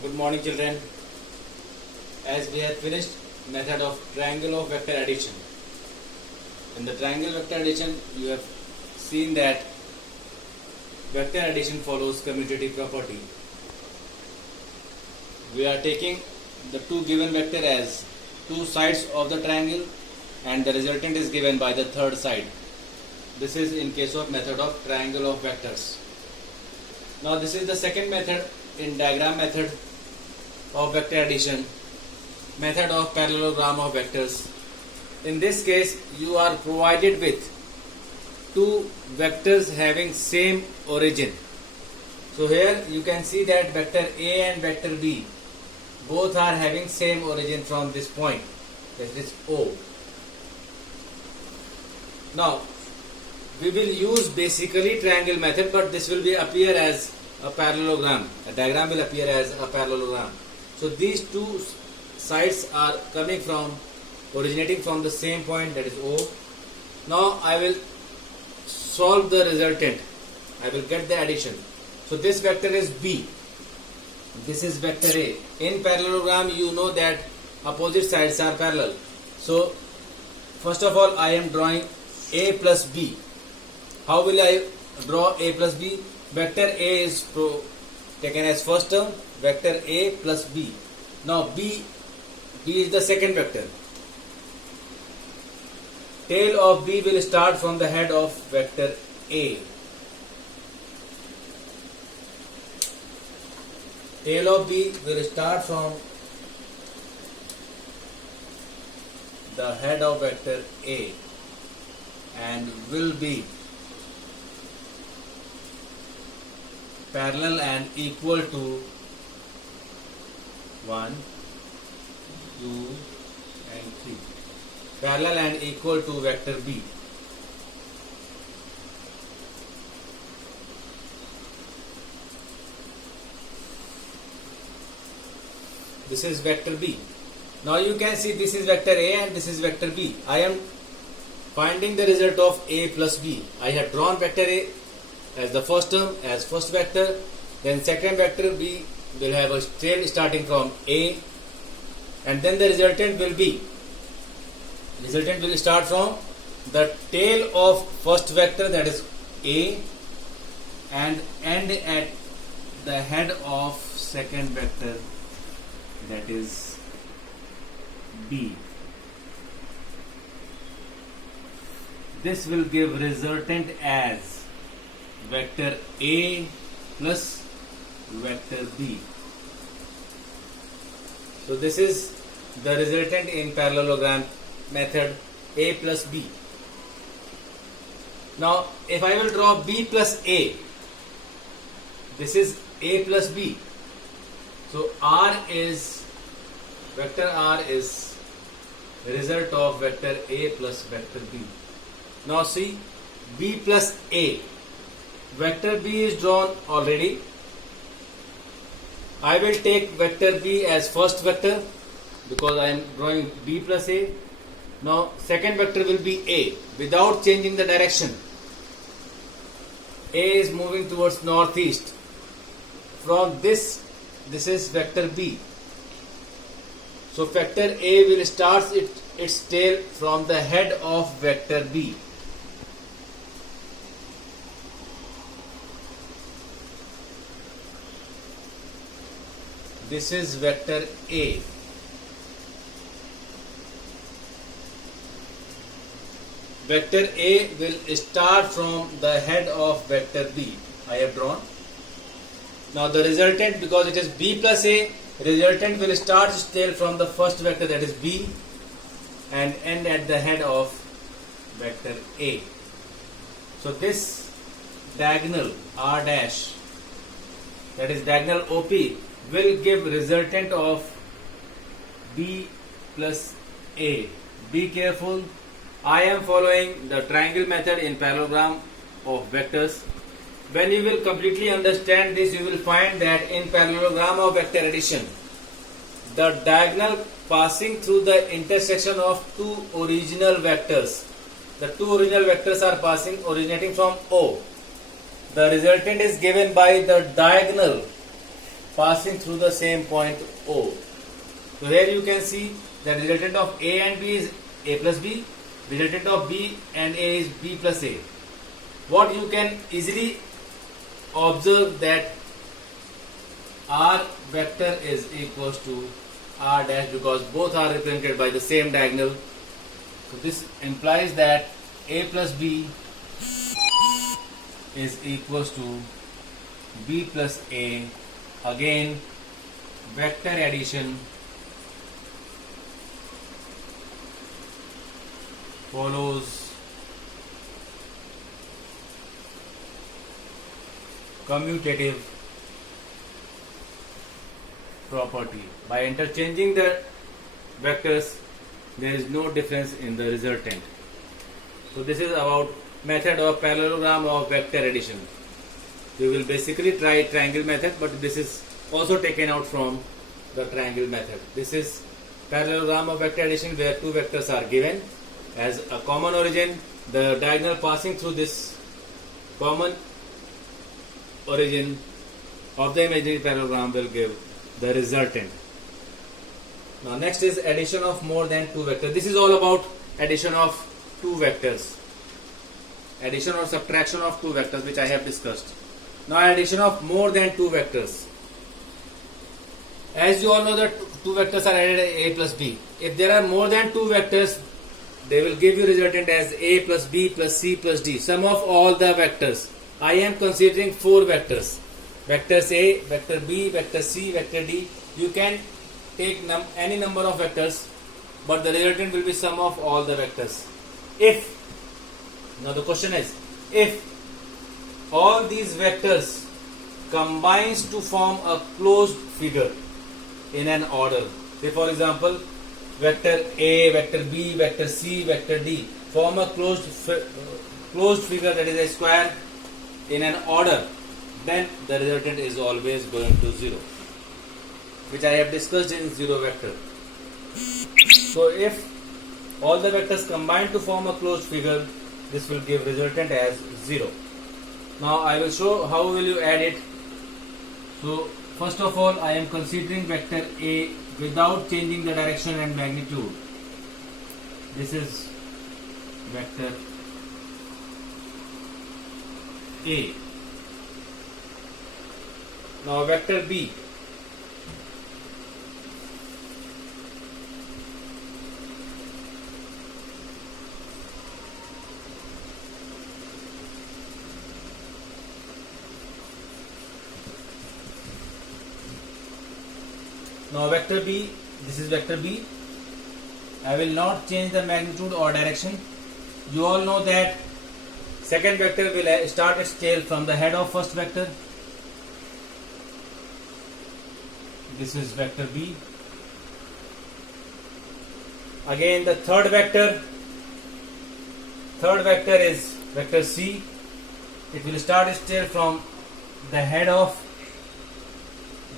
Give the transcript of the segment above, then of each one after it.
Good morning, children. As we have finished method of triangle of vector addition. In the triangle vector addition, you have seen that vector addition follows commutative property. We are taking the two given vector as two sides of the triangle and the resultant is given by the third side. This is in case of method of triangle of vectors. Now this is the second method in diagram method of vector addition, method of parallelogram of vectors. In this case, you are provided with two vectors having same origin. So here you can see that vector A and vector B both are having same origin from this point, that is O. Now we will use basically triangle method, but this will be appear as a parallelogram. A diagram will appear as a parallelogram. So these two sides are originating from the same point, that is O. Now I will solve the resultant. I will get the addition. So this vector is B. This is vector A. In parallelogram, you know that opposite sides are parallel. So first of all, I am drawing A plus B. How will I draw A plus B? Vector A is taken as first term, vector A plus B. Now B is the second vector. Tail of B will start from the head of vector A. Tail of B will start from the head of vector A and will be parallel and equal to 1, 2 and 3. Parallel and equal to vector B. This is vector B. Now you can see this is vector A and this is vector B. I am finding the result of A plus B. I have drawn vector A as the first term, as first vector. Then second vector B will have a tail starting from A, and then the resultant will start from the tail of first vector, that is A, and end at the head of second vector, that is B. This will give resultant as vector A plus vector B. So this is the resultant in parallelogram method, A plus B. Now if I will draw B plus A, this is A plus B. So vector R is result of vector A plus vector B. Now see, B plus A. Vector B is drawn already. I will take vector B as first vector because I am drawing B plus A. Now second vector will be A without changing the direction. A is moving towards northeast. From this is vector B. So vector A will start its tail from the head of vector B. This is vector A. Vector A will start from the head of vector B. I have drawn. Now the resultant, because it is B plus A, resultant will start its tail from the first vector, that is B, and end at the head of vector A. So this diagonal R dash, that is diagonal OP, will give resultant of B plus A. Be careful. I am following the triangle method in parallelogram of vectors. When you will completely understand this, you will find that in parallelogram of vector addition, the diagonal passing through the intersection of two original vectors. The two original vectors are originating from O. The resultant is given by the diagonal passing through the same point O. So here you can see the resultant of A and B is A plus B, resultant of B and A is B plus A. What you can easily observe that R vector is equals to R dash because both are represented by the same diagonal. So this implies that A plus B is equals to B plus A. Again, vector addition follows commutative property. By interchanging the vectors, there is no difference in the resultant. So this is about method of parallelogram of vector addition. We will basically try triangle method, but this is also taken out from the triangle method. This is parallelogram of vector addition where two vectors are given as a common origin. The diagonal passing through this common origin of the imaginary parallelogram will give the resultant. Now next is addition of more than two vectors. This is all about addition of two vectors. Addition or subtraction of two vectors, which I have discussed. Now addition of more than two vectors. As you all know that two vectors are added A plus B. If there are more than two vectors, they will give you resultant as A plus B plus C plus D. Sum of all the vectors. I am considering four vectors. Vectors A, vector B, vector C, vector D. You can take any number of vectors, but the resultant will be sum of all the vectors. Now the question is, if all these vectors combines to form a closed figure in an order, say for example, vector A, vector B, vector C, vector D form a closed figure, that is a square, in an order, then the resultant is always going to 0, which I have discussed in zero vector. So if all the vectors combine to form a closed figure, this will give resultant as 0. Now I will show how will you add it. So first of all, I am considering vector A without changing the direction and magnitude. This is vector A. Now vector B. Now vector B, this is vector B. I will not change the magnitude or direction. You all know that second vector will start its tail from the head of first vector. This is vector B. Again the third vector is vector C. It will start its tail from the head of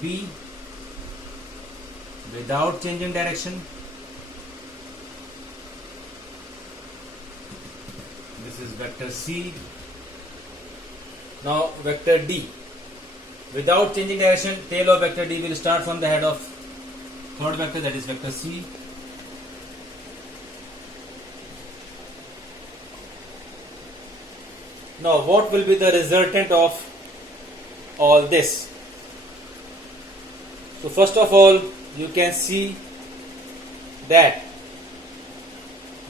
B without changing direction. This is vector C. Now vector D. Without changing direction, tail of vector D will start from the head of third vector, that is vector C. Now what will be the resultant of all this? So first of all, you can see that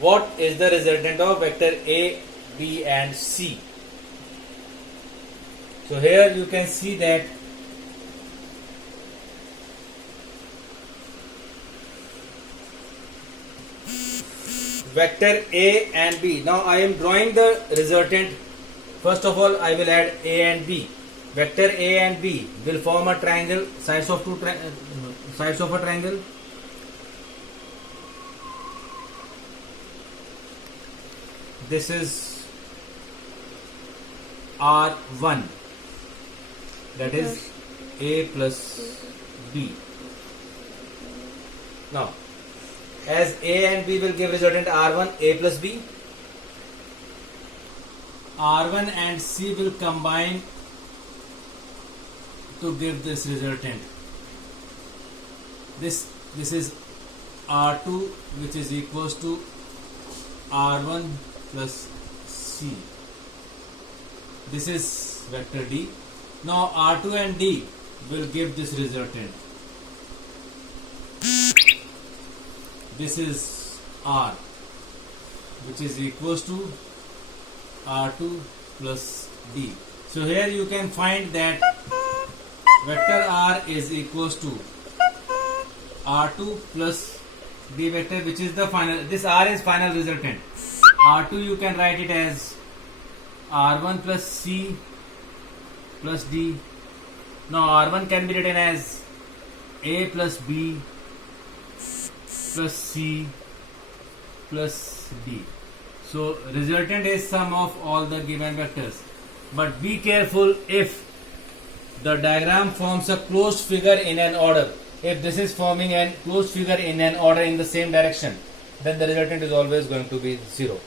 what is the resultant of vector A, B and C. So here you can see that vector A and B. Now I am drawing the resultant. First of all, I will add A and B. Vector A and B will form a triangle, sides of a triangle. This is R1, that is A plus B. Now as A and B will give resultant R1, A plus B, R1 and C will combine to give this resultant. this is R2, which is equals to R1 plus C. This is vector D. Now R2 and D will give this resultant. This is R, which is equals to R2 plus D. So here you can find that vector R is equals to R2 plus D vector, which is the final. This R is final resultant. R2 you can write it as R1 plus C plus D. Now R1 can be written as A plus B plus C plus D. So resultant is sum of all the given vectors. But be careful if the diagram forms a closed figure in an order. If this is forming a closed figure in an order in the same direction, then the resultant is always going to be 0.